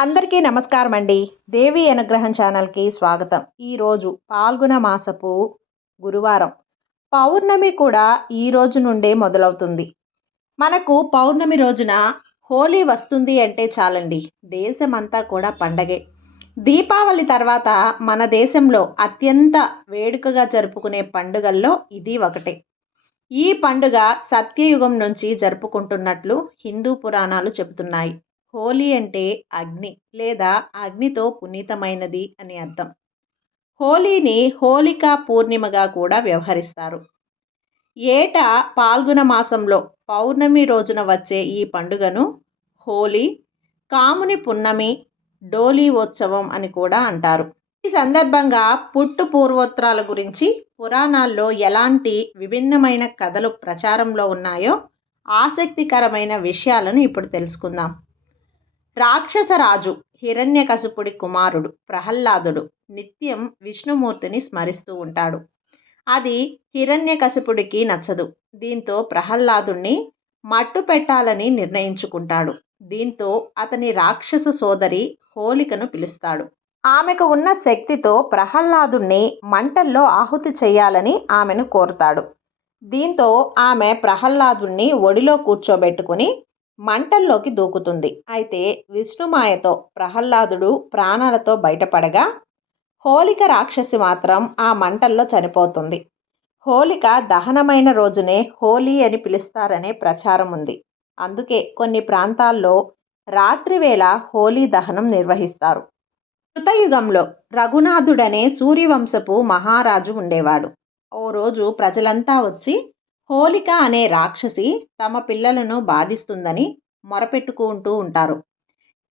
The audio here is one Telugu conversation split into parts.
అందరికీ నమస్కారం అండి. దేవి అనుగ్రహం ఛానల్‌కి స్వాగతం. ఈరోజు పాల్గొన మాసపు గురువారం. పౌర్ణమి కూడా ఈ రోజు నుండే మొదలవుతుంది. మనకు పౌర్ణమి రోజున హోలీ వస్తుంది అంటే చాలండి, దేశమంతా కూడా పండగే. దీపావళి తర్వాత మన దేశంలో అత్యంత వేడుకగా జరుపుకునే పండుగల్లో ఇది ఒకటే. ఈ పండుగ సత్యయుగం నుంచి జరుపుకుంటున్నట్లు హిందూ పురాణాలు చెబుతున్నాయి. హోలీ అంటే అగ్ని లేదా అగ్నితో పునీతమైనది అని అర్థం. హోలీని హోలికా పూర్ణిమగా కూడా వ్యవహరిస్తారు. ఏటా పాల్గొన మాసంలో పౌర్ణమి రోజున వచ్చే ఈ పండుగను హోలీ, కాముని పున్నమి, డోలీ ఉత్సవం అని కూడా అంటారు. ఈ సందర్భంగా పుట్టు పూర్వోత్తరాల గురించి పురాణాల్లో ఎలాంటి విభిన్నమైన కథలు ప్రచారంలో ఉన్నాయో ఆసక్తికరమైన విషయాలను ఇప్పుడు తెలుసుకుందాం. రాక్షసరాజు హిరణ్యకశిపుడి కుమారుడు ప్రహ్లాదుడు నిత్యం విష్ణుమూర్తిని స్మరిస్తూ ఉంటాడు. అది హిరణ్యకశిపుడికి నచ్చదు. దీంతో ప్రహ్లాదుణ్ణి మట్టు పెట్టాలని నిర్ణయించుకుంటాడు. దీంతో అతని రాక్షస సోదరి హోలికను పిలుస్తాడు. ఆమెకు ఉన్న శక్తితో ప్రహ్లాదుణ్ణి మంటల్లో ఆహుతి చేయాలని ఆమెను కోరుతాడు. దీంతో ఆమె ప్రహ్లాదుణ్ణి ఒడిలో కూర్చోబెట్టుకుని మంటల్లోకి దూకుతుంది. అయితే విష్ణుమాయతో ప్రహ్లాదుడు ప్రాణాలతో బయటపడగా హోలిక రాక్షసి మాత్రం ఆ మంటల్లో చనిపోతుంది. హోలిక దహనమైన రోజునే హోలీ అని పిలుస్తారనే ప్రచారం ఉంది. అందుకే కొన్ని ప్రాంతాల్లో రాత్రివేళ హోలీ దహనం నిర్వహిస్తారు. కృతయుగంలో రఘునాథుడనే సూర్యవంశపు మహారాజు ఉండేవాడు. ఓ రోజు ప్రజలంతా వచ్చి హోలిక అనే రాక్షసి తమ పిల్లలను బాధిస్తుందని మొరపెట్టుకుంటూ ఉంటారు.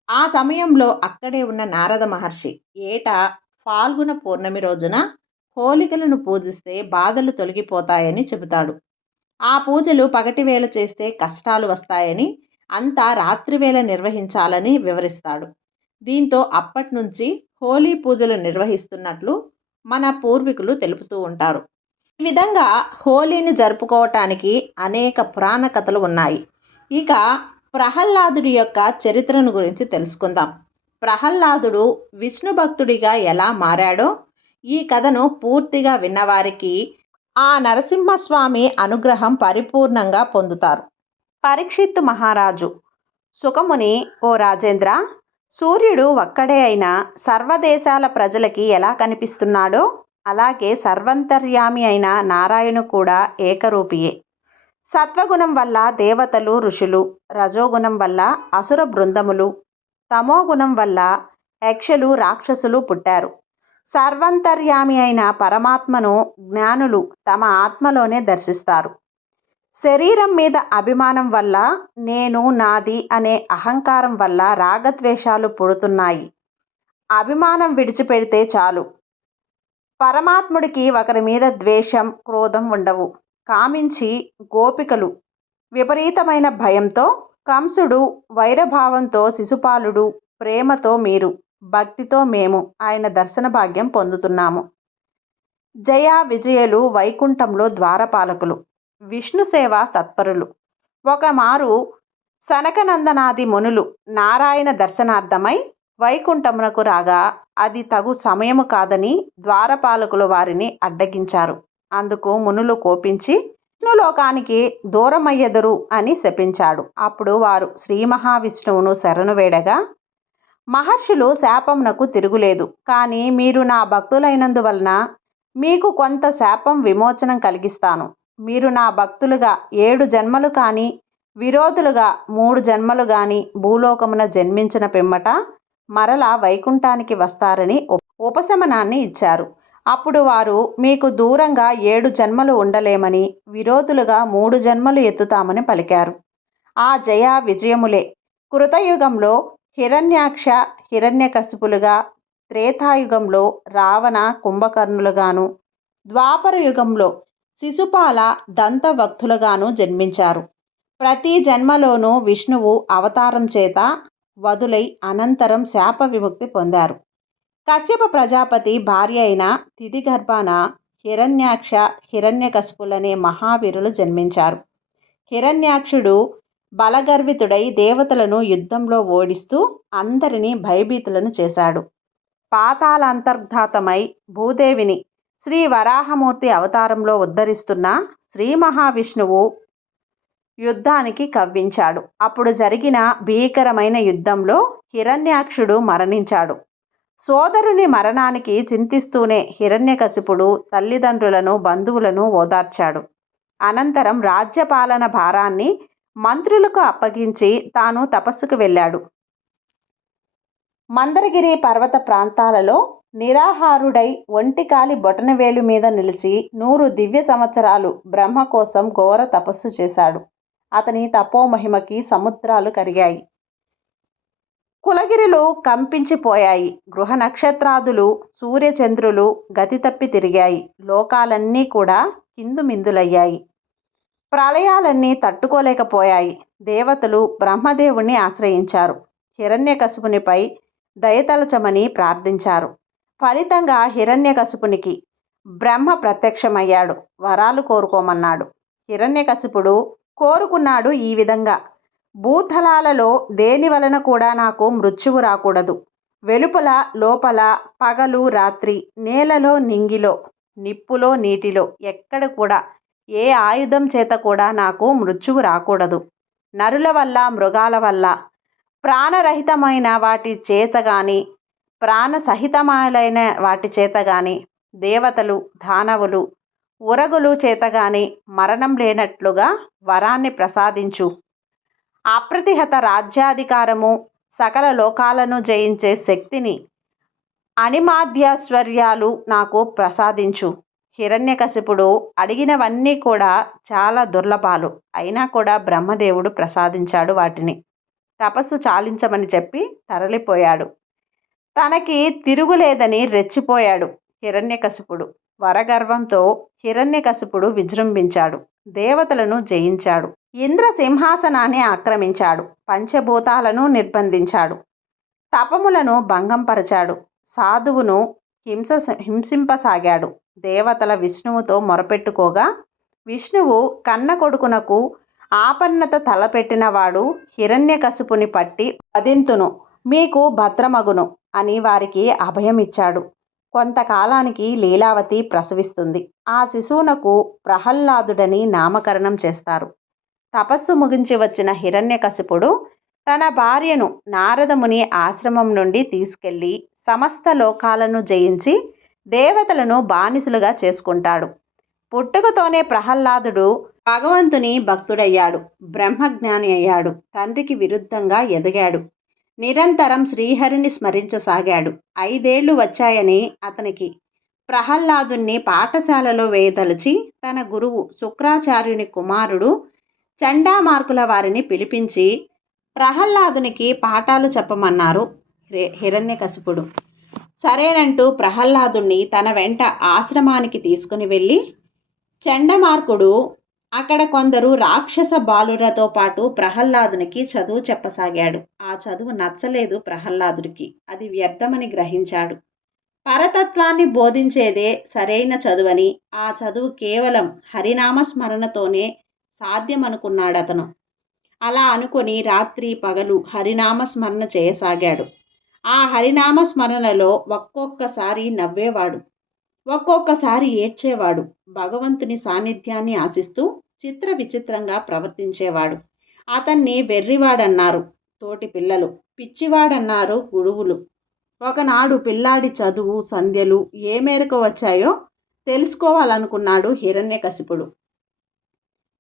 ఆ సమయంలో అక్కడే ఉన్న నారద మహర్షి ఏటా ఫాల్గుణ పౌర్ణమి రోజున హోలికలను పూజిస్తే బాధలు తొలగిపోతాయని చెబుతాడు. ఆ పూజలు పగటివేళ చేస్తే కష్టాలు వస్తాయని, అంతా రాత్రివేళ నిర్వహించాలని వివరిస్తాడు. దీంతో అప్పటి నుంచి హోలీ పూజలు నిర్వహిస్తున్నట్లు మన పూర్వీకులు తెలుపుతూ ఉంటారు. ఈ విధంగా హోలీని జరుపుకోవటానికి అనేక పురాణ కథలు ఉన్నాయి. ఇక ప్రహ్లాదుడి యొక్క చరిత్రను గురించి తెలుసుకుందాం. ప్రహ్లాదుడు విష్ణు భక్తుడిగా ఎలా మారాడో ఈ కథను పూర్తిగా విన్నవారికి ఆ నరసింహస్వామి అనుగ్రహం పరిపూర్ణంగా పొందుతారు. పరీక్షిత్తు మహారాజు సుఖముని, ఓ రాజేంద్ర, సూర్యుడు ఒక్కడే అయినా సర్వదేశాల ప్రజలకి ఎలా కనిపిస్తున్నాడో అలాగే సర్వంతర్యామి అయిన నారాయణు కూడా ఏకరూపియే. సత్వగుణం వల్ల దేవతలు ఋషులు, రజోగుణం వల్ల అసుర బృందములు, తమోగుణం వల్ల యక్షులు రాక్షసులు పుట్టారు. సర్వంతర్యామి అయిన పరమాత్మను జ్ఞానులు తమ ఆత్మలోనే దర్శిస్తారు. శరీరం మీద అభిమానం వల్ల, నేను నాది అనే అహంకారం వల్ల రాగద్వేషాలు పుడుతున్నాయి. అభిమానం విడిచిపెడితే చాలు, పరమాత్ముడికి ఒకరి మీద ద్వేషం, క్రోధం ఉండవు. కామించి గోపికలు విపరీతమైన భయంతో, కంసుడు వైరభావంతో శిశుపాలుడు, ప్రేమతో మీరు, భక్తితో మేము ఆయన దర్శన భాగ్యం పొందుతున్నాము. జయ విజయులు వైకుంఠంలో ద్వారపాలకులు, విష్ణు సేవ తత్పరులు. ఒకమారు సనకనందనాది మునులు నారాయణ దర్శనార్థమై వైకుంఠమునకు రాగా అది తగు సమయము కాదని ద్వారపాలకులు వారిని అడ్డగించారు. అందుకు మునులు కోపించి విష్ణులోకానికి దూరమయ్యెదరు అని శపించాడు. అప్పుడు వారు శ్రీ మహావిష్ణువును శరణు వేడగా, మహర్షులు శాపమునకు తిరుగులేదు, కానీ మీరు నా భక్తులైనందువలన మీకు కొంత శాపం విమోచనం కలిగిస్తాను. మీరు నా భక్తులుగా 7 జన్మలు కానీ విరోధులుగా 3 జన్మలు కానీ భూలోకమున జన్మించిన పిమ్మట మరలా వైకుంఠానికి వస్తారని ఉపశమనాన్ని ఇచ్చారు. అప్పుడు వారు మీకు దూరంగా 7 జన్మలు ఉండలేమని, విరోధులుగా 3 జన్మలు ఎత్తుతామని పలికారు. ఆ జయ విజయములే కృతయుగంలో హిరణ్యాక్ష హిరణ్యకశిపులుగా, త్రేతాయుగంలో రావణ కుంభకర్ణులుగాను, ద్వాపర యుగంలో శిశుపాల దంతభక్తులుగాను జన్మించారు. ప్రతి జన్మలోనూ విష్ణువు అవతారం చేత వదులై అనంతరం శాప విముక్తి పొందారు. కశ్యప ప్రజాపతి భార్య అయిన తిథి గర్భాన హిరణ్యాక్ష హిరణ్యకశిపులనే మహావీరులు జన్మించారు. హిరణ్యాక్షుడు బలగర్వితుడై దేవతలను యుద్ధంలో ఓడిస్తూ అందరినీ భయభీతులను చేశాడు. పాతాళాంతర్ధాతమై భూదేవిని శ్రీ వరాహమూర్తి అవతారంలో ఉద్ధరిస్తున్న శ్రీ మహావిష్ణువు యుద్ధానికి కవ్వించాడు. అప్పుడు జరిగిన భీకరమైన యుద్ధంలో హిరణ్యాక్షుడు మరణించాడు. సోదరుని మరణానికి చింతిస్తూనే హిరణ్యకశిపుడు తల్లిదండ్రులను, బంధువులను ఓదార్చాడు. అనంతరం రాజ్యపాలన భారాన్ని మంత్రులకు అప్పగించి తాను తపస్సుకు వెళ్ళాడు. మందరగిరి పర్వత ప్రాంతాలలో నిరాహారుడై ఒంటికాలి బొటనవేలు మీద నిలిచి 100 దివ్య సంవత్సరాలు బ్రహ్మ కోసం ఘోర తపస్సు చేశాడు. అతని తపోమహిమకి సముద్రాలు కరిగాయి. కులగిరిలు కంపించిపోయాయి. గృహ నక్షత్రాదులు, సూర్యచంద్రులు గతి తప్పి తిరిగాయి. లోకాలన్నీ కూడా కిందుమిందులయ్యాయి. ప్రళయాలన్నీ తట్టుకోలేకపోయాయి. దేవతలు బ్రహ్మదేవుణ్ణి ఆశ్రయించారు. హిరణ్యకశిపునిపై దయతలచమని ప్రార్థించారు. ఫలితంగా హిరణ్యకశిపునికి బ్రహ్మ ప్రత్యక్షమయ్యాడు. వరాలు కోరుకోమన్నాడు. హిరణ్యకశిపుడు కోరుకున్నాడు ఈ విధంగా: భూతలాలలో దేని వలన కూడా నాకు మృత్యువు రాకూడదు. వెలుపల లోపల, పగలు రాత్రి, నేలలో నింగిలో, నిప్పులో నీటిలో ఎక్కడ కూడా ఏ ఆయుధం చేత కూడా నాకు మృత్యువు రాకూడదు. నరుల వల్ల, మృగాల వల్ల, ప్రాణరహితమైన వాటి చేత కానీ, ప్రాణసహితమైన వాటి చేత కానీ, దేవతలు, దానవులు, ఉరగులు చేత కానీ మరణం లేనట్లుగా వరాన్ని ప్రసాదించు. అప్రతిహత రాజ్యాధికారము, సకల లోకాలను జయించే శక్తిని, అనిమాద్యాశ్వర్యాలు నాకు ప్రసాదించు. హిరణ్యకశిపుడు అడిగినవన్నీ కూడా చాలా దుర్లభాలు. అయినా కూడా బ్రహ్మదేవుడు ప్రసాదించాడు వాటిని. తపస్సు చాలించమని చెప్పి తరలిపోయాడు. తనకి తిరుగులేదని రెచ్చిపోయాడు హిరణ్యకశిపుడు. వరగర్వంతో హిరణ్యకశిపుడు విజృంభించాడు. దేవతలను జయించాడు. ఇంద్ర సింహాసనాన్ని ఆక్రమించాడు. పంచభూతాలను నిర్బంధించాడు. తపములను భంగంపరచాడు. సాధువును హింసింపసాగాడు. దేవతల విష్ణువుతో మొరపెట్టుకోగా విష్ణువు కన్న కొడుకునకు ఆపన్నత తలపెట్టినవాడు హిరణ్యకశిపుని పట్టి వధింతును, మీకు భద్రమగును అని వారికి అభయమిచ్చాడు. కొంతకాలానికి లీలావతి ప్రసవిస్తుంది. ఆ శిశువునకు ప్రహ్లాదుడని నామకరణం చేస్తారు. తపస్సు ముగించి వచ్చిన హిరణ్యకశిపుడు తన భార్యను నారదముని ఆశ్రమం నుండి తీసుకెళ్లి సమస్త లోకాలను జయించి దేవతలను బానిసలుగా చేసుకుంటాడు. పుట్టుకతోనే ప్రహ్లాదుడు భగవంతుని భక్తుడయ్యాడు. బ్రహ్మజ్ఞాని అయ్యాడు. తండ్రికి విరుద్ధంగా ఎదిగాడు. నిరంతరం శ్రీహరిని స్మరించసాగాడు. 5 ఏళ్లు వచ్చాయని అతనికి ప్రహ్లాదుణ్ణి పాఠశాలలో వేయదలిచి తన గురువు శుక్రాచార్యుని కుమారుడు చండామార్కుల వారిని పిలిపించి ప్రహ్లాదునికి పాఠాలు చెప్పమన్నారు హిరణ్యకశిపుడు. సరేనంటూ ప్రహ్లాదుణ్ణి తన వెంట ఆశ్రమానికి తీసుకుని వెళ్ళి చండమార్కుడు అక్కడ కొందరు రాక్షస బాలురతో పాటు ప్రహ్లాదునికి చదువు చెప్పసాగాడు. ఆ చదువు నచ్చలేదు ప్రహ్లాదుడికి. అది వ్యర్థమని గ్రహించాడు. పరతత్వాన్ని బోధించేదే సరైన చదువని, ఆ చదువు కేవలం హరినామస్మరణతోనే సాధ్యమనుకున్నాడతను. అలా అనుకొని రాత్రి పగలు హరినామస్మరణ చేయసాగాడు. ఆ హరినామస్మరణలో ఒక్కొక్కసారి నవ్వేవాడు, ఒక్కొక్కసారి ఏడ్చేవాడు. భగవంతుని సాన్నిధ్యాన్ని ఆశిస్తూ చిత్ర విచిత్రంగా ప్రవర్తించేవాడు. అతన్ని వెర్రివాడన్నారు తోటి పిల్లలు, పిచ్చివాడన్నారు గురువులు. ఒకనాడు పిల్లాడి చదువు సంధ్యలు ఏ మేరకు వచ్చాయో తెలుసుకోవాలనుకున్నాడు హిరణ్యకశిపుడు.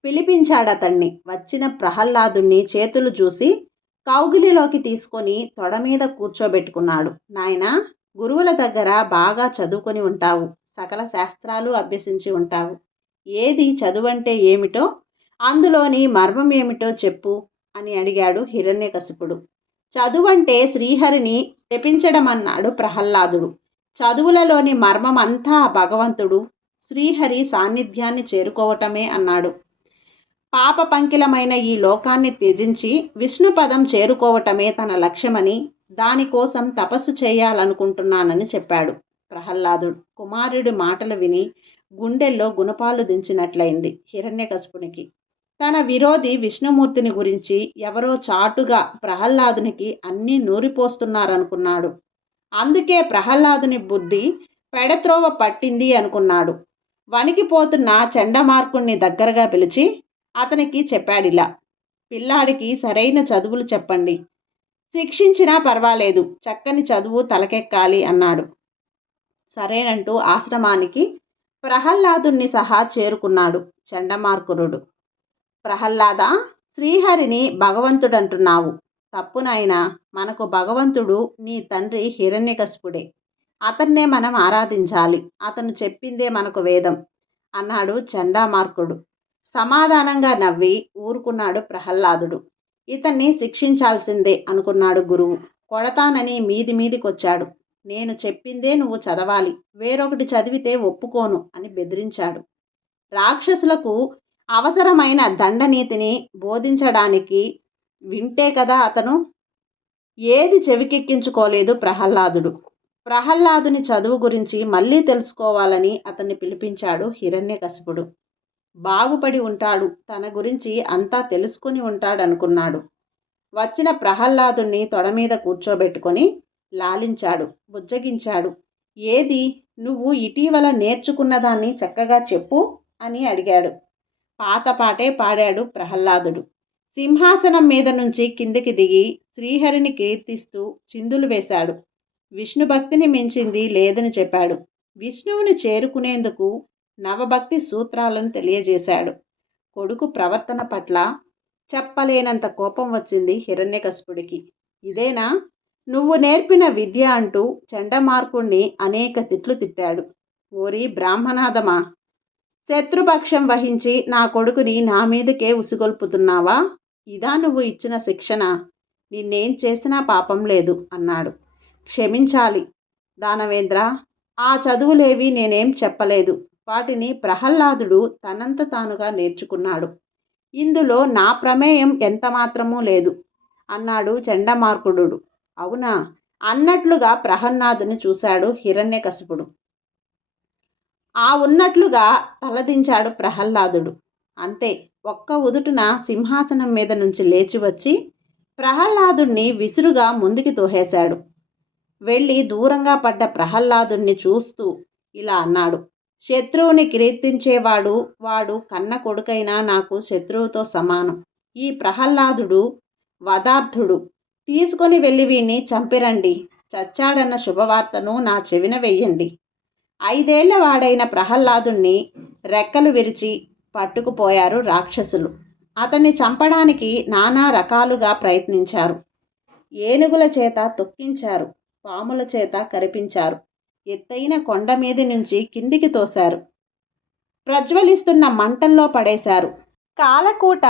పిలిపించాడతన్ని. వచ్చిన ప్రహ్లాదుణ్ణి చేతులు చూసి కౌగిలిలోకి తీసుకొని తొడ మీద కూర్చోబెట్టుకున్నాడు. నాయనా, గురువుల దగ్గర బాగా చదువుకొని ఉంటావు, సకల శాస్త్రాలు అభ్యసించి ఉంటావు. ఏది చదువంటే ఏమిటో, అందులోని మర్మం ఏమిటో చెప్పు అని అడిగాడు హిరణ్యకశిపుడు. చదువంటే శ్రీహరిని జపించడమన్నాడు ప్రహ్లాదుడు. చదువులలోని మర్మం అంతా భగవంతుడు, శ్రీహరి సాన్నిధ్యాన్ని చేరుకోవటమే అన్నాడు. పాప పంకిలమైన ఈ లోకాన్ని త్యజించి విష్ణుపదం చేరుకోవటమే తన లక్ష్యమని, దానికోసం తపస్సు చేయాలనుకుంటున్నానని చెప్పాడు ప్రహ్లాదుడు. కుమారుడి మాటలు విని గుండెల్లో గుణపాలు దించినట్లయింది హిరణ్యకశిపునికి. తన విరోధి విష్ణుమూర్తిని గురించి ఎవరో చాటుగా ప్రహ్లాదునికి అన్నీ నూరిపోస్తున్నారనుకున్నాడు. అందుకే ప్రహ్లాదుని బుద్ధి పెడత్రోవ పట్టింది అనుకున్నాడు. వణికిపోతున్న చండమార్కుణ్ణి దగ్గరగా పిలిచి అతనికి చెప్పాడిలా: పిల్లాడికి సరైన చదువులు చెప్పండి. శిక్షించినా పర్వాలేదు, చక్కని చదువు తలకెక్కాలి అన్నాడు. సరేనంటూ ఆశ్రమానికి ప్రహ్లాదుణ్ణి సహా చేరుకున్నాడు చండమార్కురుడు. ప్రహ్లాద, శ్రీహరిని భగవంతుడంటున్నావు. తప్పు నాయనా, మనకు భగవంతుడు నీ తండ్రి హిరణ్యకశిపుడే. అతన్నే మనం ఆరాధించాలి. అతను చెప్పిందే మనకు వేదం అన్నాడు చండామార్కుడు. సమాధానంగా నవ్వి ఊరుకున్నాడు ప్రహ్లాదుడు. ఇతన్ని శిక్షించాల్సిందే అనుకున్నాడు గురువు. కొడతానని మీదికొచ్చాడు. నేను చెప్పిందే నువ్వు చదవాలి, వేరొకటి చదివితే ఒప్పుకోను అని బెదిరించాడు. రాక్షసులకు అవసరమైన దండనీతిని బోధించడానికి వింటే కదా అతను. ఏది చెవికెక్కించుకోలేదు ప్రహ్లాదుడు. ప్రహ్లాదుని చదువు గురించి మళ్ళీ తెలుసుకోవాలని అతన్ని పిలిపించాడు హిరణ్యకశిపుడు. బాగుపడి ఉంటాడు, తన గురించి అంతా తెలుసుకుని ఉంటాడనుకున్నాడు. వచ్చిన ప్రహ్లాదుణ్ణి తొడమీద కూర్చోబెట్టుకొని లాలించాడు, బుజ్జగించాడు. ఏది, నువ్వు ఇటీవల నేర్చుకున్నదాన్ని చక్కగా చెప్పు అని అడిగాడు. పాత పాటే పాడాడు ప్రహ్లాదుడు. సింహాసనం మీద నుంచి కిందికి దిగి శ్రీహరిని కీర్తిస్తూ చిందులు వేశాడు. విష్ణుభక్తిని మించింది లేదని చెప్పాడు. విష్ణువుని చేరుకునేందుకు నవభక్తి సూత్రాలను తెలియజేశాడు. కొడుకు ప్రవర్తన పట్ల చెప్పలేనంత కోపం వచ్చింది హిరణ్యకశిపుడికి. ఇదేనా నువ్వు నేర్పిన విద్య అంటూ చండమార్కుణ్ణి అనేక తిట్లు తిట్టాడు. ఓరి బ్రాహ్మణాదమా, శత్రుపక్షం వహించి నా కొడుకుని నా మీదకే ఉసిగొల్పుతున్నావా? ఇదా నువ్వు ఇచ్చిన శిక్షణ? నిన్నేం చేసినా పాపం లేదు అన్నాడు. క్షమించాలి దానవేంద్ర, ఆ చదువులేవి నేనేం చెప్పలేదు. వాటిని ప్రహ్లాదుడు తనంత తానుగా నేర్చుకున్నాడు. ఇందులో నా ప్రమేయం ఎంతమాత్రమూ లేదు అన్నాడు చండమార్కుడు. అవునా అన్నట్లుగా ప్రహ్లాదుని చూశాడు హిరణ్యకశిపుడు. ఆ ఉన్నట్లుగా తలదించాడు ప్రహ్లాదుడు. అంతే, ఒక్క ఉదుటున సింహాసనం మీద నుంచి లేచి వచ్చి ప్రహ్లాదుణ్ణి విసురుగా ముందుకి తోసేశాడు. వెళ్ళి దూరంగా పడ్డ ప్రహ్లాదుణ్ణి చూస్తూ ఇలా అన్నాడు: శత్రువుని కీర్తించేవాడు వాడు కన్న కొడుకైనా నాకు శత్రువుతో సమానం. ఈ ప్రహ్లాదుడు వదార్థుడు. తీసుకొని వెళ్ళి వీణ్ణి చంపిరండి. చచ్చాడన్న శుభవార్తను నా చెవిన వెయ్యండి. 5 ఏళ్ల వాడైన ప్రహ్లాదుణ్ణి రెక్కలు విరిచి పట్టుకుపోయారు రాక్షసులు. అతన్ని చంపడానికి నానా రకాలుగా ప్రయత్నించారు. ఏనుగుల చేత తొక్కించారు, పాముల చేత కరిపించారు, ఎత్తైన కొండ మీది నుంచి కిందికి తోశారు, ప్రజ్వలిస్తున్న మంటల్లో పడేశారు, కాలకూట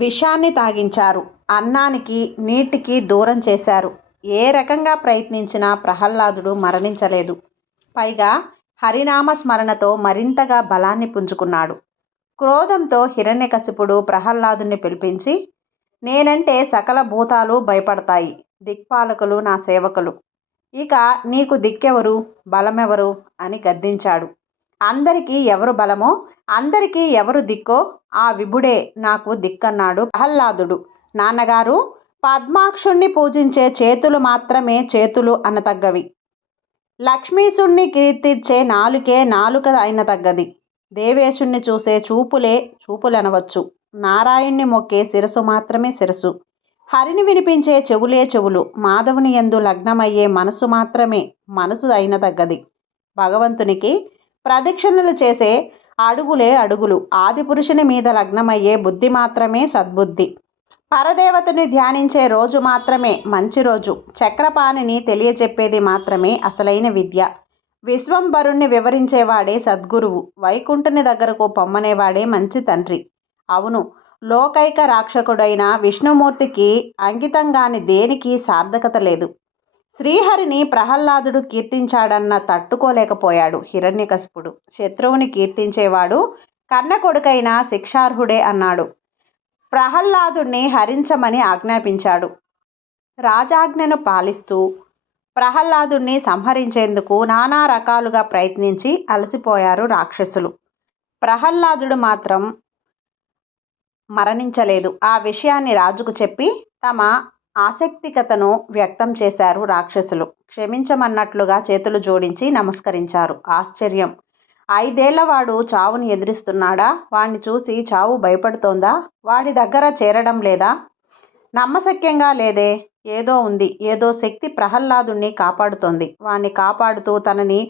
విషాన్ని తాగించారు, అన్నానికి నీటికి దూరం చేశారు. ఏ రకంగా ప్రయత్నించినా ప్రహ్లాదుడు మరణించలేదు. పైగా హరినామ స్మరణతో మరింతగా బలాన్ని పుంజుకున్నాడు. క్రోధంతో హిరణ్యకశిపుడు ప్రహ్లాదుని పిలిపించి, నేనంటే సకల భూతాలు భయపడతాయి. దిక్పాలకులు నా సేవకులు. ఇక నీకు దిక్కెవరు, బలమెవరు అని గద్దించాడు. అందరికీ ఎవరు బలమో, అందరికీ ఎవరు దిక్కో ఆ విభుడే నాకు దిక్కన్నాడు ప్రహ్లాదుడు. నాన్నగారు, పద్మాక్షుణ్ణి పూజించే చేతులు మాత్రమే చేతులు అనతగ్గవి. లక్ష్మీశుణ్ణి కీర్తించే నాలుకే నాలుక అయినతగ్గది. దేవేశుణ్ణి చూసే చూపులే చూపులనవచ్చు. నారాయణ్ణి మొక్కే శిరసు మాత్రమే శిరసు. హరిని వినిపించే చెవులే చెవులు. మాధవుని యందు లగ్నమయ్యే మనసు మాత్రమే మనసు అయినతగ్గది. భగవంతునికి ప్రదక్షిణలు చేసే అడుగులే అడుగులు. ఆదిపురుషుని మీద లగ్నమయ్యే బుద్ధి మాత్రమే సద్బుద్ధి. పరదేవతని ధ్యానించే రోజు మాత్రమే మంచి రోజు. చక్రపాణిని తెలియచెప్పేది మాత్రమే అసలైన విద్య. విశ్వంభరుణ్ణి వివరించేవాడే సద్గురువు. వైకుంఠుని దగ్గరకు పొమ్మనేవాడే మంచి తండ్రి. అవును, లోకైక రాక్షకుడైన విష్ణుమూర్తికి అంకితంగాని దేనికి సార్థకత లేదు. శ్రీహరిని ప్రహ్లాదుడు కీర్తించాడన్న తట్టుకోలేకపోయాడు హిరణ్యకశిపుడు. శత్రువుని కీర్తించేవాడు కన్న కొడుకైనా శిక్షార్హుడే అన్నాడు. ప్రహ్లాదుణ్ణి హరించమని ఆజ్ఞాపించాడు. రాజాజ్ఞను పాలిస్తూ ప్రహ్లాదుణ్ణి సంహరించేందుకు నానా రకాలుగా ప్రయత్నించి అలసిపోయారు రాక్షసులు. ప్రహ్లాదుడు మాత్రం మరణించలేదు. ఆ విషయాన్ని రాజుకు చెప్పి తమ ఆసక్తికతను వ్యక్తం చేశారు రాక్షసులు. క్షమించమన్నట్లుగా చేతులు జోడించి నమస్కరించారు. ఆశ్చర్యం! 5 ఏళ్లవాడు చావుని ఎదిరిస్తున్నాడా? వాణ్ణి చూసి చావు భయపడుతోందా? వాడి దగ్గర చేరడం లేదా? నమ్మశక్యంగా లేదే. ఏదో ఉంది. ఏదో శక్తి ప్రహ్లాదుణ్ణి కాపాడుతోంది. వాణ్ణి కాపాడుతూ తనని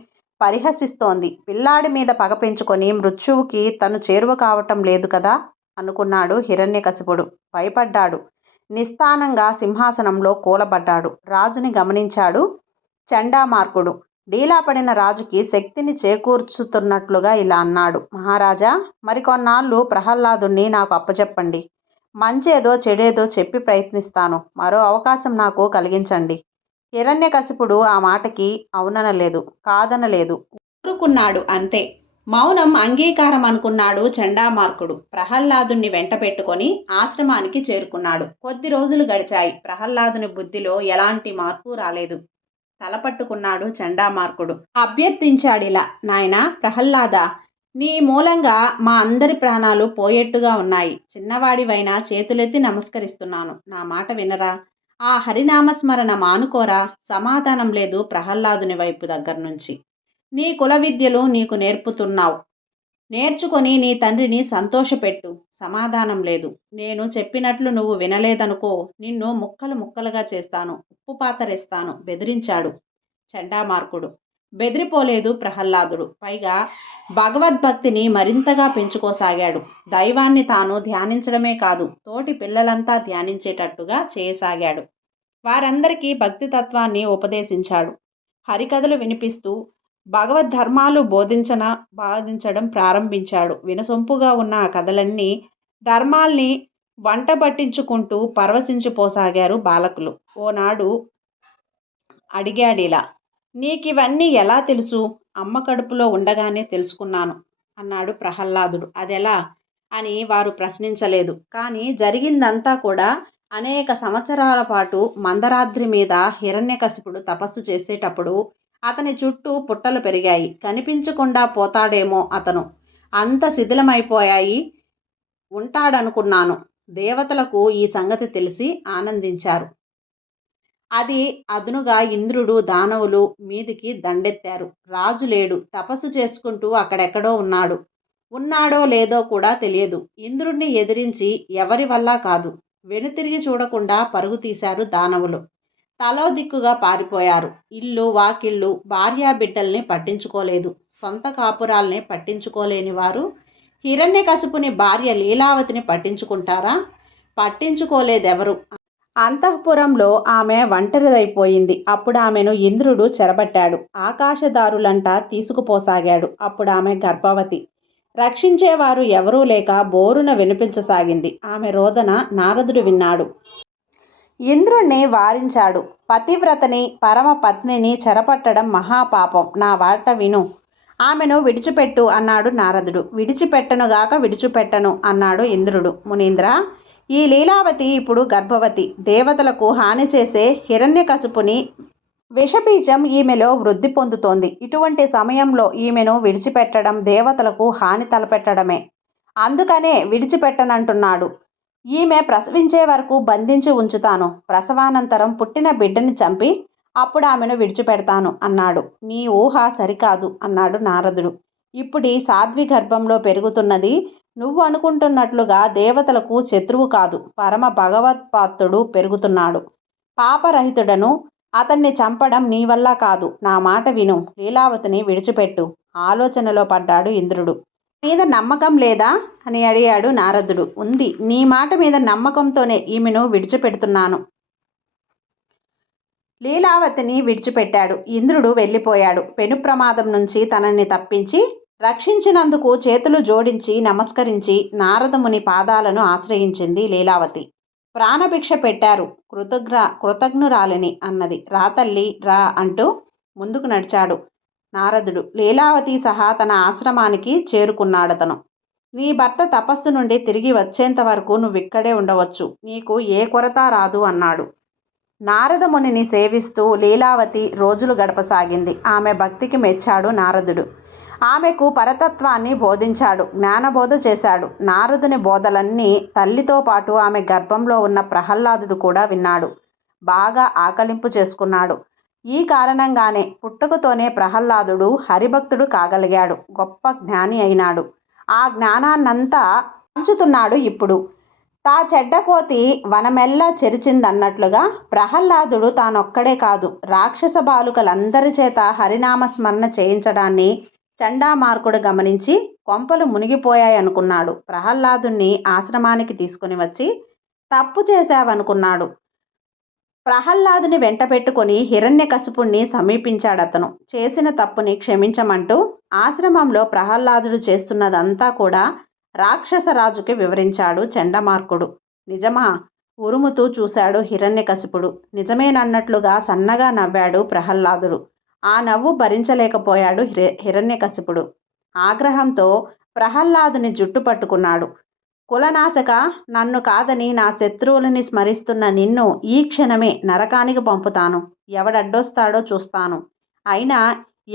పరిహసిస్తోంది. పిల్లాడి మీద పగ పెంచుకొని మృత్యువుకి తను చేరువ కావటం లేదు కదా అనుకున్నాడు హిరణ్యకశిపుడు. భయపడ్డాడు. నిస్థానంగా సింహాసనంలో కూలబడ్డాడు. రాజుని గమనించాడు చండామార్కుడు. డీలాపడిన రాజుకి శక్తిని చేకూర్చుతున్నట్లుగా ఇలా అన్నాడు. మహారాజా, మరికొన్నాళ్ళు ప్రహ్లాదుణ్ణి నాకు అప్పచెప్పండి. మంచేదో చెడేదో చెప్పి ప్రయత్నిస్తాను. మరో అవకాశం నాకు కలిగించండి. హిరణ్యకశిపుడు ఆ మాటకి అవుననలేదు, కాదనలేదు. ఊరుకున్నాడు అంతే. మౌనం అంగీకారం అనుకున్నాడు చండామార్కుడు. ప్రహ్లాదుణ్ణి వెంట పెట్టుకొని ఆశ్రమానికి చేరుకున్నాడు. కొద్ది రోజులు గడిచాయి. ప్రహ్లాదుని బుద్ధిలో ఎలాంటి మార్పు రాలేదు. తలపట్టుకున్నాడు చండామార్కుడు. అభ్యర్థించాడిలా. నాయనా ప్రహ్లాద, నీ మూలంగా మా అందరి ప్రాణాలు పోయేట్టుగా ఉన్నాయి. చిన్నవాడివైనా చేతులెత్తి నమస్కరిస్తున్నాను. నా మాట వినరా? ఆ హరినామస్మరణ మానుకోరా? సమాధానం లేదు ప్రహ్లాదుని వైపు దగ్గర నుంచి. నీ కుల విద్యలు నీకు నేర్పుతున్నావు. నేర్చుకొని నీ తండ్రిని సంతోషపెట్టు. సమాధానం లేదు. నేను చెప్పినట్లు నువ్వు వినలేదనుకో, నిన్ను ముక్కలు ముక్కలుగా చేస్తాను, ఉప్పు పాతరేస్తాను బెదిరించాడు చండామార్కుడు. బెదిరిపోలేదు ప్రహ్లాదుడు. పైగా భగవద్భక్తిని మరింతగా పెంచుకోసాగాడు. దైవాన్ని తాను ధ్యానించడమే కాదు, తోటి పిల్లలంతా ధ్యానించేటట్టుగా చేయసాగాడు. వారందరికీ భక్తితత్వాన్ని ఉపదేశించాడు. హరికథలు వినిపిస్తూ భగవద్ధర్మాలు బోధించడం ప్రారంభించాడు. వినసొంపుగా ఉన్న ఆ కథలన్నీ ధర్మాల్ని వంటబట్టించుకుంటూ పరవశించిపోసాగారు బాలకులు. ఓనాడు అడిగాడిలా, నీకివన్నీ ఎలా తెలుసు? అమ్మ కడుపులో ఉండగానే తెలుసుకున్నాను అన్నాడు ప్రహ్లాదుడు. అదెలా అని వారు ప్రశ్నించలేదు. కానీ జరిగిందంతా కూడా అనేక సంవత్సరాల పాటు మందరాద్రి మీద హిరణ్యకశిపుడు తపస్సు చేసేటప్పుడు అతని చుట్టూ పుట్టలు పెరిగాయి. కనిపించకుండా పోతాడేమో అతను. అంత శిథిలమైపోయాయి ఉంటాడనుకున్నాను. దేవతలకు ఈ సంగతి తెలిసి ఆనందించారు. అది అదునుగా ఇంద్రుడు, దానవులు మీదికి దండెత్తారు. రాజు లేడు. తపస్సు చేసుకుంటూ అక్కడెక్కడో ఉన్నాడు. ఉన్నాడో లేదో కూడా తెలియదు. ఇంద్రుణ్ణి ఎదిరించి ఎవరి వల్ల కాదు. వెనుతిరిగి చూడకుండా పరుగు తీశారు దానవులు. తలో దిక్కుగా పారిపోయారు. ఇల్లు, వాకిళ్ళు, భార్యాబిడ్డల్ని పట్టించుకోలేదు. సొంత కాపురాల్ని పట్టించుకోలేని వారు హిరణ్యకశిపుని భార్య లీలావతిని పట్టించుకుంటారా? పట్టించుకోలేదెవరు. అంతఃపురంలో ఆమె ఒంటరిదైపోయింది. అప్పుడు ఆమెను ఇంద్రుడు చెరబట్టాడు. ఆకాశదారులంట తీసుకుపోసాగాడు. అప్పుడు ఆమె గర్భవతి. రక్షించేవారు ఎవరూ లేక బోరున వినిపించసాగింది. ఆమె రోదన నారదుడు విన్నాడు. ఇంద్రుణ్ణి వారించాడు. పతివ్రతని, పరమ పత్నిని చెరపట్టడం మహాపాపం. నా వాట విను. ఆమెను విడిచిపెట్టు అన్నాడు నారదుడు. విడిచిపెట్టనుగాక విడిచిపెట్టను అన్నాడు ఇంద్రుడు. మునీంద్ర, ఈ లీలావతి ఇప్పుడు గర్భవతి. దేవతలకు హాని చేసే హిరణ్యకశిపుని విషబీజం ఈమెలో వృద్ధి పొందుతోంది. ఇటువంటి సమయంలో ఈమెను విడిచిపెట్టడం దేవతలకు హాని తలపెట్టడమే. అందుకనే విడిచిపెట్టనంటున్నాడు. ఈమె ప్రసవించే వరకు బంధించి ఉంచుతాను. ప్రసవానంతరం పుట్టిన బిడ్డని చంపి అప్పుడు ఆమెను విడిచిపెడతాను అన్నాడు. నీ ఊహ సరికాదు అన్నాడు నారదుడు. ఇప్పుడీ సాధ్వి గర్భంలో పెరుగుతున్నది నువ్వు అనుకుంటున్నట్లుగా దేవతలకు శత్రువు కాదు. పరమ భగవత్పాత్రుడు పెరుగుతున్నాడు. పాపరహితుడను. అతన్ని చంపడం నీ వల్ల కాదు. నా మాట విను. లీలావతిని విడిచిపెట్టు. ఆలోచనలో పడ్డాడు ఇంద్రుడు. మీద నమ్మకం లేదా అని అడిగాడు నారదుడు. ఉంది. నీ మాట మీద నమ్మకంతోనే ఈమెను విడిచిపెడుతున్నాను. లీలావతిని విడిచిపెట్టాడు. ఇంద్రుడు వెళ్ళిపోయాడు. పెను ప్రమాదం నుంచి తనని తప్పించి రక్షించినందుకు చేతులు జోడించి నమస్కరించి నారదముని పాదాలను ఆశ్రయించింది లీలావతి. ప్రాణభిక్ష పెట్టారు. కృతజ్ఞురాలిని అన్నది. రా తల్లి రా అంటూ ముందుకు నడిచాడు నారదుడు. లీలావతి సహా తన ఆశ్రమానికి చేరుకున్నాడతను. నీ భర్త తపస్సు నుండి తిరిగి వచ్చేంత వరకు నువ్విక్కడే ఉండవచ్చు. నీకు ఏ కొరత రాదు అన్నాడు. నారదమునిని సేవిస్తూ లీలావతి రోజులు గడపసాగింది. ఆమె భక్తికి మెచ్చాడు నారదుడు. ఆమెకు పరతత్వాన్ని బోధించాడు, జ్ఞానబోధ చేశాడు. నారదుని బోధలన్నీ తల్లితో పాటు ఆమె గర్భంలో ఉన్న ప్రహ్లాదుడు కూడా విన్నాడు, బాగా ఆకలింపు చేసుకున్నాడు. ఈ కారణంగానే పుట్టుకతోనే ప్రహ్లాదుడు హరిభక్తుడు కాగలిగాడు, గొప్ప జ్ఞాని అయినాడు. ఆ జ్ఞానాన్నంతా పంచుతున్నాడు ఇప్పుడు. తా చెడ్డకోతి వనమెల్లా చెరిచిందన్నట్లుగా ప్రహ్లాదుడు తానొక్కడే కాదు, రాక్షస బాలుకలందరి చేత హరినామస్మరణ చేయించడాన్ని చండామార్కుడు గమనించి కొంపలు మునిగిపోయాయనుకున్నాడు. ప్రహ్లాదుణ్ణి ఆశ్రమానికి తీసుకుని వచ్చి తప్పు చేశావనుకున్నాడు. ప్రహ్లాదుని వెంట పెట్టుకుని హిరణ్యకశిపుణ్ణి సమీపించాడతను. చేసిన తప్పుని క్షమించమంటూ ఆశ్రమంలో ప్రహ్లాదుడు చేస్తున్నదంతా కూడా రాక్షసరాజుకి వివరించాడు చండమార్కుడు. నిజమా? ఉరుముతూ చూశాడు హిరణ్యకశిపుడు. నిజమేనన్నట్లుగా సన్నగా నవ్వాడు ప్రహ్లాదుడు. ఆ నవ్వు భరించలేకపోయాడు హిరణ్యకశిపుడు. ఆగ్రహంతో ప్రహ్లాదుని జుట్టు పట్టుకున్నాడు. కులనాశక, నన్ను కాదని నా శత్రువులని స్మరిస్తున్న నిన్ను ఈ క్షణమే నరకానికి పంపుతాను. ఎవడడ్డొస్తాడో చూస్తాను. అయినా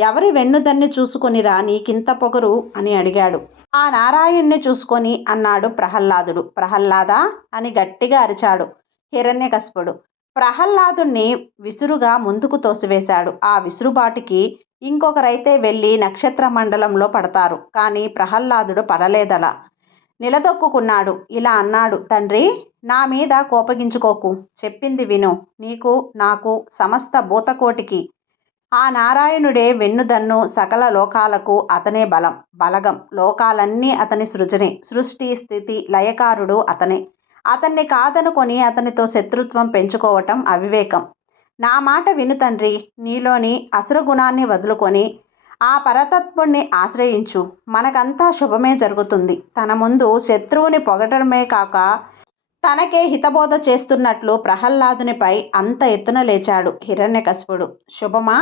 ఎవరి వెన్నుదన్ని చూసుకొనిరా నీకింత పొగరు అని అడిగాడు. ఆ నారాయణ్ణి చూసుకొని అన్నాడు ప్రహ్లాదుడు. ప్రహ్లాదా అని గట్టిగా అరిచాడు హిరణ్యకశిపుడు. ప్రహ్లాదుణ్ణి విసురుగా ముందుకు తోసివేశాడు. ఆ విసురుబాటుకి ఇంకొకరైతే వెళ్ళి నక్షత్ర మండలంలో పడతారు. కానీ ప్రహ్లాదుడు పడలేదలా. నిలదొక్కున్నాడు. ఇలా అన్నాడు, తండ్రి, నా మీద కోపగించుకోకు. చెప్పింది విను. నీకు, నాకు, సమస్త భూతకోటికి ఆ నారాయణుడే వెన్నుదన్ను. సకల లోకాలకు అతనే బలగం. లోకాలన్నీ అతని సృజనే. సృష్టి, స్థితి, లయకారుడు అతనే. అతన్ని కాదనుకొని అతనితో శత్రుత్వం పెంచుకోవటం అవివేకం. నా మాట విను తండ్రి. నీలోని అసురగుణాన్ని వదులుకొని ఆ పరతత్వుణ్ణి ఆశ్రయించు. మనకంతా శుభమే జరుగుతుంది. తన ముందు శత్రువుని పొగడమే కాక తనకే హితబోధ చేస్తున్నట్లు ప్రహ్లాదునిపై అంత ఎత్తున లేచాడు హిరణ్యకశిపుడు. శుభమా?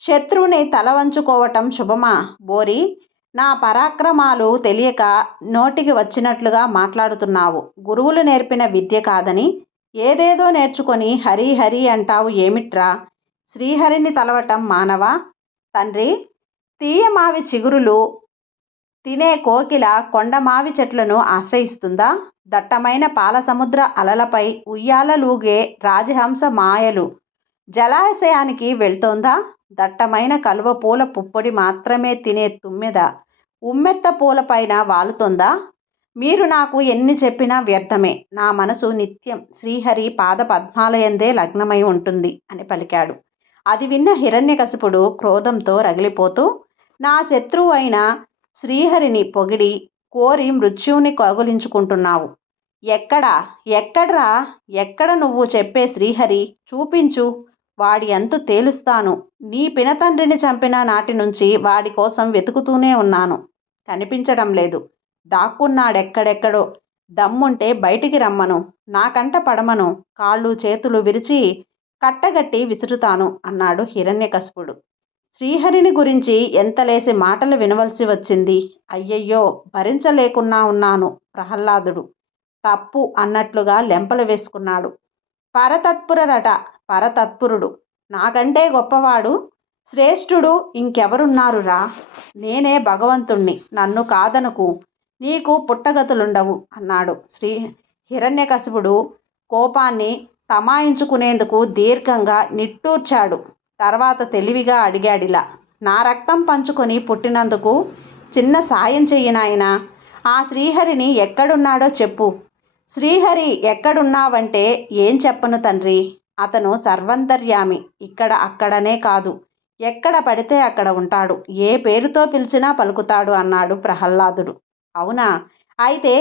శత్రువుని తల వంచుకోవటం శుభమా? బోరి, నా పరాక్రమాలు తెలియక నోటికి వచ్చినట్లుగా మాట్లాడుతున్నావు. గురువులు నేర్పిన విద్య కాదని ఏదేదో నేర్చుకొని హరి హరి అంటావు ఏమిట్రా? శ్రీహరిని తలవటం మానవా? తండ్రి, తీయమావి చిగురులు తినే కోకిల కొండమావి చెట్లను ఆశ్రయిస్తుందా? దట్టమైన పాలసముద్ర అలలపై ఉయ్యాలలూగే రాజహంస మాయలు జలాశయానికి వెళ్తోందా? దట్టమైన కలువ పూల పుప్పొడి మాత్రమే తినే తుమ్మెద ఉమ్మెత్త పూలపైన వాలుతోందా? మీరు నాకు ఎన్ని చెప్పినా వ్యర్థమే. నా మనసు నిత్యం శ్రీహరి పాద పద్మాలయందే లగ్నమై ఉంటుంది అని పలికాడు. అది విన్న హిరణ్యకశిపుడు క్రోధంతో రగిలిపోతూ, నా శత్రువు అయిన శ్రీహరిని పొగిడి కోరి మృత్యువుని కౌగిలించుకుంటున్నావు. ఎక్కడ్రా? ఎక్కడ నువ్వు చెప్పే శ్రీహరి? చూపించు. వాడి అంతు తేలుస్తాను. నీ పినతండ్రిని చంపిన నాటి నుంచి వాడి కోసం వెతుకుతూనే ఉన్నాను. కనిపించడం లేదు. దాక్కున్నాడెక్కడెక్కడో. దమ్ముంటే బయటికి రమ్మను. నాకంట పడమను. కాళ్ళు చేతులు విరిచి కట్టగట్టి విసురుతాను అన్నాడు హిరణ్యకశిపుడు. శ్రీహరిని గురించి ఎంతలేసి మాటలు వినవలసి వచ్చింది. అయ్యయ్యో, భరించలేకున్నా ఉన్నాను. ప్రహ్లాదుడు తప్పు అన్నట్లుగా లెంపలు వేసుకున్నాడు. పరతత్పురుడు నాకంటే గొప్పవాడు, శ్రేష్ఠుడు ఇంకెవరున్నారురా? నేనే భగవంతుణ్ణి. నన్ను కాదనుకు. నీకు పుట్టగతులుండవు అన్నాడు. హిరణ్యకశిపుడు కోపాన్ని తమాయించుకునేందుకు దీర్ఘంగా నిట్టూర్చాడు. తర్వాత తెలివిగా అడిగాడిలా, నా రక్తం పంచుకొని పుట్టినందుకు చిన్న సాయం చెయ్యి నాయనా. ఆ శ్రీహరిని ఎక్కడున్నాడో చెప్పు. శ్రీహరి ఎక్కడున్నావంటే ఏం చెప్పను తండ్రి. అతను సర్వంతర్యామి. ఇక్కడ అక్కడనే కాదు, ఎక్కడ పడితే అక్కడ ఉంటాడు. ఏ పేరుతో పిలిచినా పలుకుతాడు అన్నాడు ప్రహ్లాదుడు. అవునా? అయితే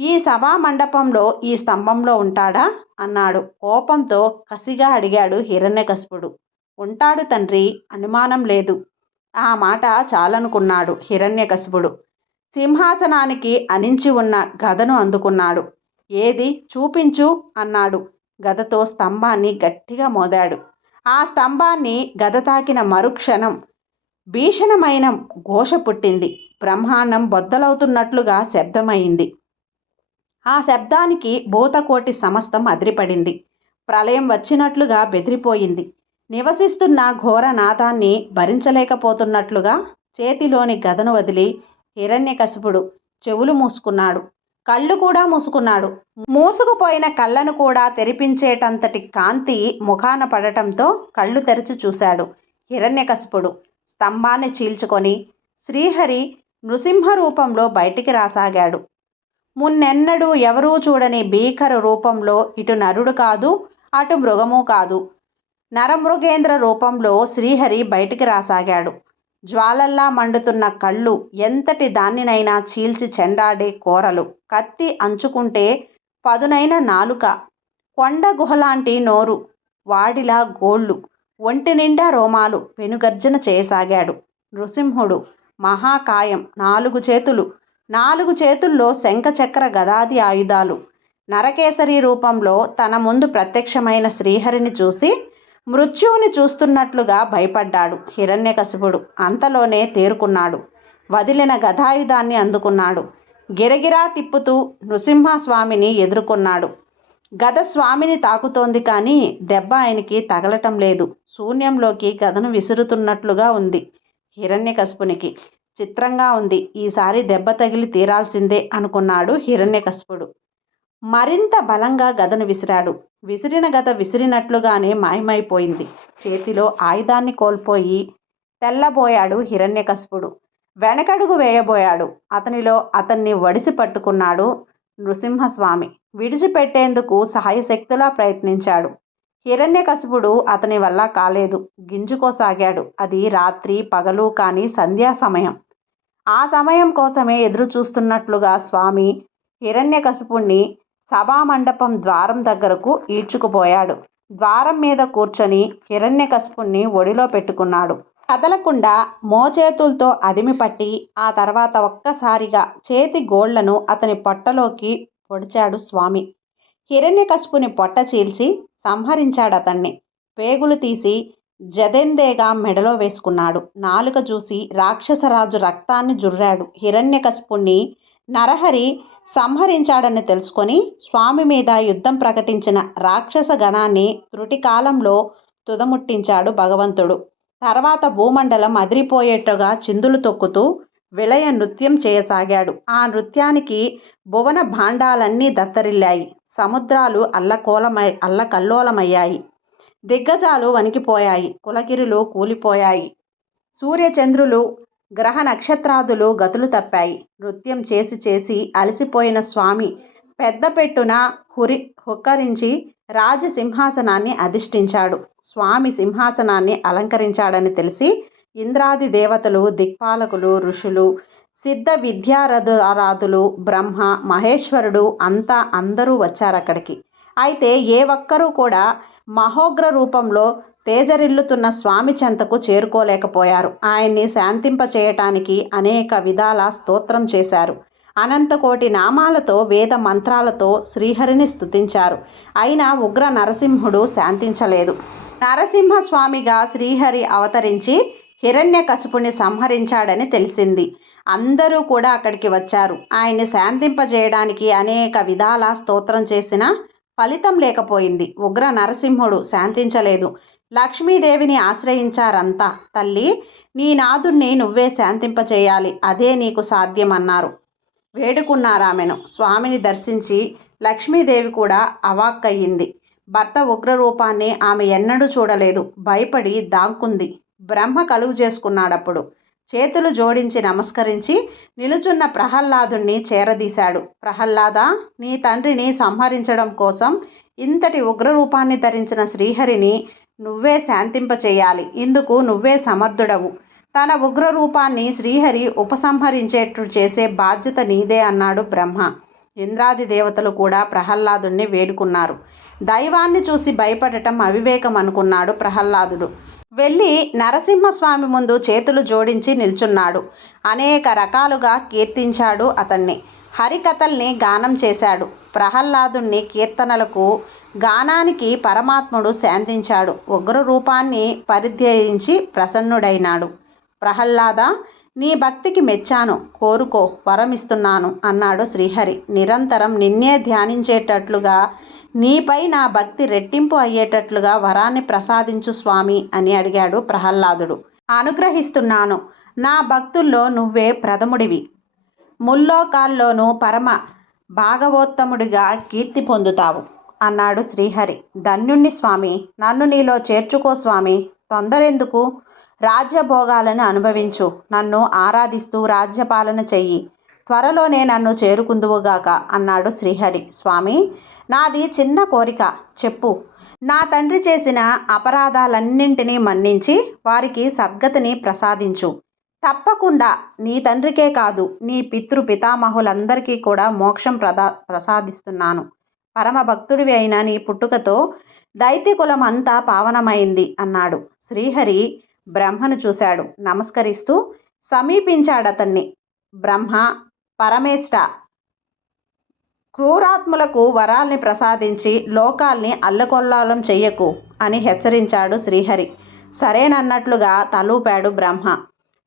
ఈ సభా మండపంలో ఈ స్తంభంలో ఉంటాడా అన్నాడు కోపంతో కసిగా అడిగాడు హిరణ్యకశిపుడు. ఉంటాడు తండ్రి, అనుమానం లేదు. ఆ మాట చాలనుకున్నాడు హిరణ్యకశిపుడు. సింహాసనానికి అనించి ఉన్న గదను అందుకున్నాడు. ఏది చూపించు అన్నాడు. గదతో స్తంభాన్ని గట్టిగా మోదాడు. ఆ స్తంభాన్ని గద తాకిన మరుక్షణం భీషణమైన ఘోష పుట్టింది. బ్రహ్మాండం బొద్దలవుతున్నట్లుగా శబ్దమైంది. ఆ శబ్దానికి భూతకోటి సమస్తం అదిరిపడింది. ప్రళయం వచ్చినట్లుగా బెదిరిపోయింది. నివసిస్తున్న ఘోర నాదాన్ని భరించలేకపోతున్నట్లుగా చేతిలోని గదను వదిలి హిరణ్యకశిపుడు చెవులు మూసుకున్నాడు, కళ్ళు కూడా మూసుకున్నాడు. మూసుకుపోయిన కళ్ళను కూడా తెరిపించేటంతటి కాంతి ముఖాన పడటంతో కళ్ళు తెరిచి చూశాడు. హిరణ్యకశిపుడు స్తంభాన్ని చీల్చుకొని శ్రీహరి నృసింహ రూపంలో బయటికి రాసాగాడు. మున్నెన్నడూ ఎవరూ చూడని భీకర రూపంలో ఇటు నరుడు కాదు, అటు మృగము కాదు, నరమృగేంద్ర రూపంలో శ్రీహరి బయటికి రాసాగాడు. జ్వాలల్లా మండుతున్న కళ్ళు, ఎంతటి దాన్నినైనా చీల్చి చెండాడే కోరలు, కత్తి అంచుకుంటే పదునైన నాలుక, కొండ గుహలాంటి నోరు, వాడిలా గోళ్ళు, ఒంటి నిండా రోమాలు పెనుగర్జన చేయసాగాడు. నృసింహుడు మహాకాయం, 4 చేతుల్లో శంఖచక్ర గదాది ఆయుధాలు. నరకేసరి రూపంలో తన ముందు ప్రత్యక్షమైన శ్రీహరిని చూసి మృత్యువుని చూస్తున్నట్లుగా భయపడ్డాడు హిరణ్యకశిపుడు. అంతలోనే తేరుకున్నాడు. వదిలిన గదాయుధాన్ని అందుకున్నాడు. గిరగిరా తిప్పుతూ నృసింహస్వామిని ఎదుర్కొన్నాడు. గద స్వామిని తాకుతోంది కానీ దెబ్బ ఆయనకి తగలటం లేదు. శూన్యంలోకి గదను విసురుతున్నట్లుగా ఉంది హిరణ్యకశిపునికి. చిత్రంగా ఉంది. ఈసారి దెబ్బ తగిలి తీరాల్సిందే అనుకున్నాడు హిరణ్యకశిపుడు. మరింత బలంగా గదను విసిరాడు. విసిరిన గద విసిరినట్లుగానే మాయమైపోయింది. చేతిలో ఆయుధాన్ని కోల్పోయి తెల్లబోయాడు హిరణ్యకశిపుడు. వెనకడుగు వేయబోయాడు. అతన్ని వడిసి పట్టుకున్నాడు నృసింహస్వామి. విడిచిపెట్టేందుకు సహాయశక్తులా ప్రయత్నించాడు. హిరణ్యకశిపుడు అతని వల్ల కాలేదు. గింజుకోసాగాడు. అది రాత్రి పగలు కాని సంధ్యా సమయం. ఆ సమయం కోసమే ఎదురు చూస్తున్నట్లుగా స్వామి హిరణ్యకశిపుణ్ణి సభామండపం ద్వారం దగ్గరకు ఈడ్చుకుపోయాడు. ద్వారం మీద కూర్చొని హిరణ్యకశిపుణ్ణి ఒడిలో పెట్టుకున్నాడు. కదలకుండా మోచేతులతో అదిమి పట్టి ఆ తర్వాత ఒక్కసారిగా చేతి గోళ్లను అతని పొట్టలోకి పొడిచాడు స్వామి. హిరణ్యకశిపుని పొట్ట చీల్చి సంహరించాడతన్ని. పేగులు తీసి జదెందేగా మెడలో వేసుకున్నాడు. నాలుక చూసి రాక్షసరాజు రక్తాన్ని జుర్రాడు. హిరణ్యకశిపుణ్ణి నరహరి సంహరించాడని తెలుసుకొని స్వామి మీద యుద్ధం ప్రకటించిన రాక్షస గణాన్ని త్రుటికాలంలో తుదముట్టించాడు భగవంతుడు. తర్వాత భూమండలం అదిరిపోయేట్టుగా చిందులు తొక్కుతూ విలయ నృత్యం చేయసాగాడు. ఆ నృత్యానికి భువన భాండాలన్నీ దత్తరిల్లాయి. సముద్రాలు అల్లకల్లోలమయ్యాయి. దిగ్గజాలు వణికిపోయాయి. కులగిరులు కూలిపోయాయి. సూర్యచంద్రులు గ్రహ నక్షత్రాదులు గతులు తప్పాయి. నృత్యం చేసి చేసి అలసిపోయిన స్వామి పెద్ద పెట్టున హుక్కరించి రాజసింహాసనాన్ని అధిష్ఠించాడు. స్వామి సింహాసనాన్ని అలంకరించాడని తెలిసి ఇంద్రాది దేవతలు, దిక్పాలకులు, ఋషులు, సిద్ధ విద్యారాధులు, బ్రహ్మ, మహేశ్వరుడు అందరూ వచ్చారక్కడికి. అయితే ఏ ఒక్కరూ కూడా మహోగ్ర రూపంలో తేజరిల్లుతున్న స్వామి చెంతకు చేరుకోలేకపోయారు. ఆయన్ని శాంతింపచేయటానికి అనేక విధాల స్తోత్రం చేశారు. అనంతకోటి నామాలతో, వేద మంత్రాలతో శ్రీహరిని స్తుతించారు. అయినా ఉగ్ర నరసింహుడు శాంతించలేదు. నరసింహస్వామిగా శ్రీహరి అవతరించి హిరణ్యకశిపుని సంహరించాడని తెలిసింది. అందరూ కూడా అక్కడికి వచ్చారు. ఆయన్ని శాంతింపజేయడానికి అనేక విధాల స్తోత్రం చేసినా ఫలితం లేకపోయింది. ఉగ్ర నరసింహుడు శాంతించలేదు. లక్ష్మీదేవిని ఆశ్రయించారంతా. తల్లి, నీ నాదుణ్ణి నువ్వే శాంతింపచేయాలి, అదే నీకు సాధ్యమన్నారు. వేడుకున్నారామెను. స్వామిని దర్శించి లక్ష్మీదేవి కూడా అవాక్కయ్యింది. భర్త ఉగ్రరూపాన్ని ఆమె ఎన్నడూ చూడలేదు. భయపడి దాక్కుంది. బ్రహ్మ కలుగు చేసుకున్నాడప్పుడు. చేతులు జోడించి నమస్కరించి నిలుచున్న ప్రహ్లాదుణ్ణి చేరదీశాడు. ప్రహ్లాద, నీ తండ్రిని సంహరించడం కోసం ఇంతటి ఉగ్రరూపాన్ని ధరించిన శ్రీహరిని నువ్వే శాంతింపచేయాలి. ఇందుకు నువ్వే సమర్థుడవు. తన ఉగ్రరూపాన్ని శ్రీహరి ఉపసంహరించేట్టు చేసే బాధ్యత నీదే అన్నాడు బ్రహ్మ. ఇంద్రాది దేవతలు కూడా ప్రహ్లాదుణ్ణి వేడుకున్నారు. దైవాన్ని చూసి భయపడటం అవివేకం అనుకున్నాడు ప్రహ్లాదుడు. వెళ్ళి నరసింహస్వామి ముందు చేతులు జోడించి నిల్చున్నాడు. అనేక రకాలుగా కీర్తించాడు అతన్ని. హరికథల్ని గానం చేశాడు. ప్రహ్లాదుణ్ణి కీర్తనలకు, గానానికి పరమాత్ముడు శాంతించాడు. ఉగ్ర రూపాన్ని పరిధ్యయించి ప్రసన్నుడైనాడు. ప్రహ్లాద, నీ భక్తికి మెచ్చాను, కోరుకో, వరమిస్తున్నాను అన్నాడు శ్రీహరి. నిరంతరం నిన్నే ధ్యానించేటట్లుగా, నీపై నా భక్తి రెట్టింపు అయ్యేటట్లుగా వరాన్ని ప్రసాదించు స్వామి అని అడిగాడు ప్రహ్లాదుడు. అనుగ్రహిస్తున్నాను. నా భక్తుల్లో నువ్వే ప్రథముడివి. ముల్లోకాల్లోనూ పరమ భాగవోత్తముడిగా కీర్తి పొందుతావు అన్నాడు శ్రీహరి. ధన్యుణ్ణి స్వామి, నన్ను నీలో చేర్చుకో స్వామి, తొందరెందుకు? రాజ్యభోగాలను అనుభవించు, నన్ను ఆరాధిస్తూ రాజ్యపాలన చెయ్యి, త్వరలోనే నన్ను చేరుకుందువుగాక అన్నాడు శ్రీహరి. స్వామి, నాది చిన్న కోరిక, చెప్పు. నా తండ్రి చేసిన అపరాధాలన్నింటినీ మన్నించి వారికి సద్గతిని ప్రసాదించు. తప్పకుండా నీ తండ్రికే కాదు, నీ పితామహులందరికీ కూడా మోక్షం ప్రసాదిస్తున్నాను. పరమ భక్తుడివి అయిన నీ పుట్టుకతో దైత్యకులం అంతా పావనమైంది అన్నాడు. శ్రీహరి బ్రహ్మను చూశాడు. నమస్కరిస్తూ సమీపించాడతన్ని. బ్రహ్మ, పరమేష్ట, క్రూరాత్ములకు వరాల్ని ప్రసాదించి లోకాల్ని అల్లకొల్లాలం చెయ్యకు అని హెచ్చరించాడు శ్రీహరి. సరేనన్నట్లుగా తలూపాడు బ్రహ్మ.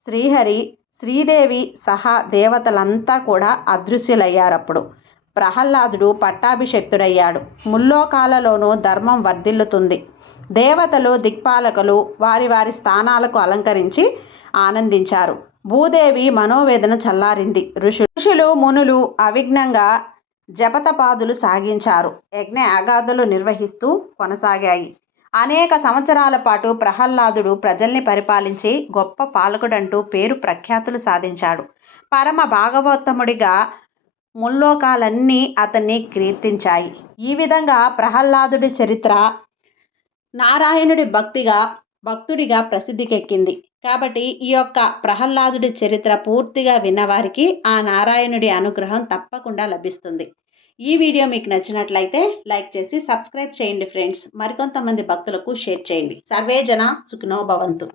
శ్రీహరి, శ్రీదేవి సహా దేవతలంతా కూడా అదృశ్యులయ్యారప్పుడు. ప్రహ్లాదుడు పట్టాభిషక్తుడయ్యాడు. ముల్లోకాలలోనూ ధర్మం వర్ధిల్లుతుంది. దేవతలు, దిక్పాలకులు వారి వారి స్థానాలకు అలంకరించి ఆనందించారు. భూదేవి మనోవేదన చల్లారింది. ఋషులు, మునులు అవిఘ్నంగా జపతపాదులు సాగించారు. యజ్ఞ యాగాదులు నిర్వహిస్తూ కొనసాగాయి. అనేక సంవత్సరాల పాటు ప్రహ్లాదుడు ప్రజల్ని పరిపాలించి గొప్ప పాలకుడంటూ పేరు ప్రఖ్యాతులు సాధించాడు. పరమ భాగవోత్తముడిగా ముల్లోకాలన్నీ అతన్ని కీర్తించాయి. ఈ విధంగా ప్రహ్లాదుడి చరిత్ర నారాయణుడి భక్తుడిగా ప్రసిద్ధికెక్కింది. కాబట్టి ఈ యొక్క ప్రహ్లాదుడి చరిత్ర పూర్తిగా విన్నవారికి ఆ నారాయణుడి అనుగ్రహం తప్పకుండా లభిస్తుంది. ఈ వీడియో మీకు నచ్చినట్లయితే లైక్ చేసి సబ్స్క్రైబ్ చేయండి ఫ్రెండ్స్. మరికొంతమంది భక్తులకు షేర్ చేయండి. సర్వే జన సుఖినో భవంతు.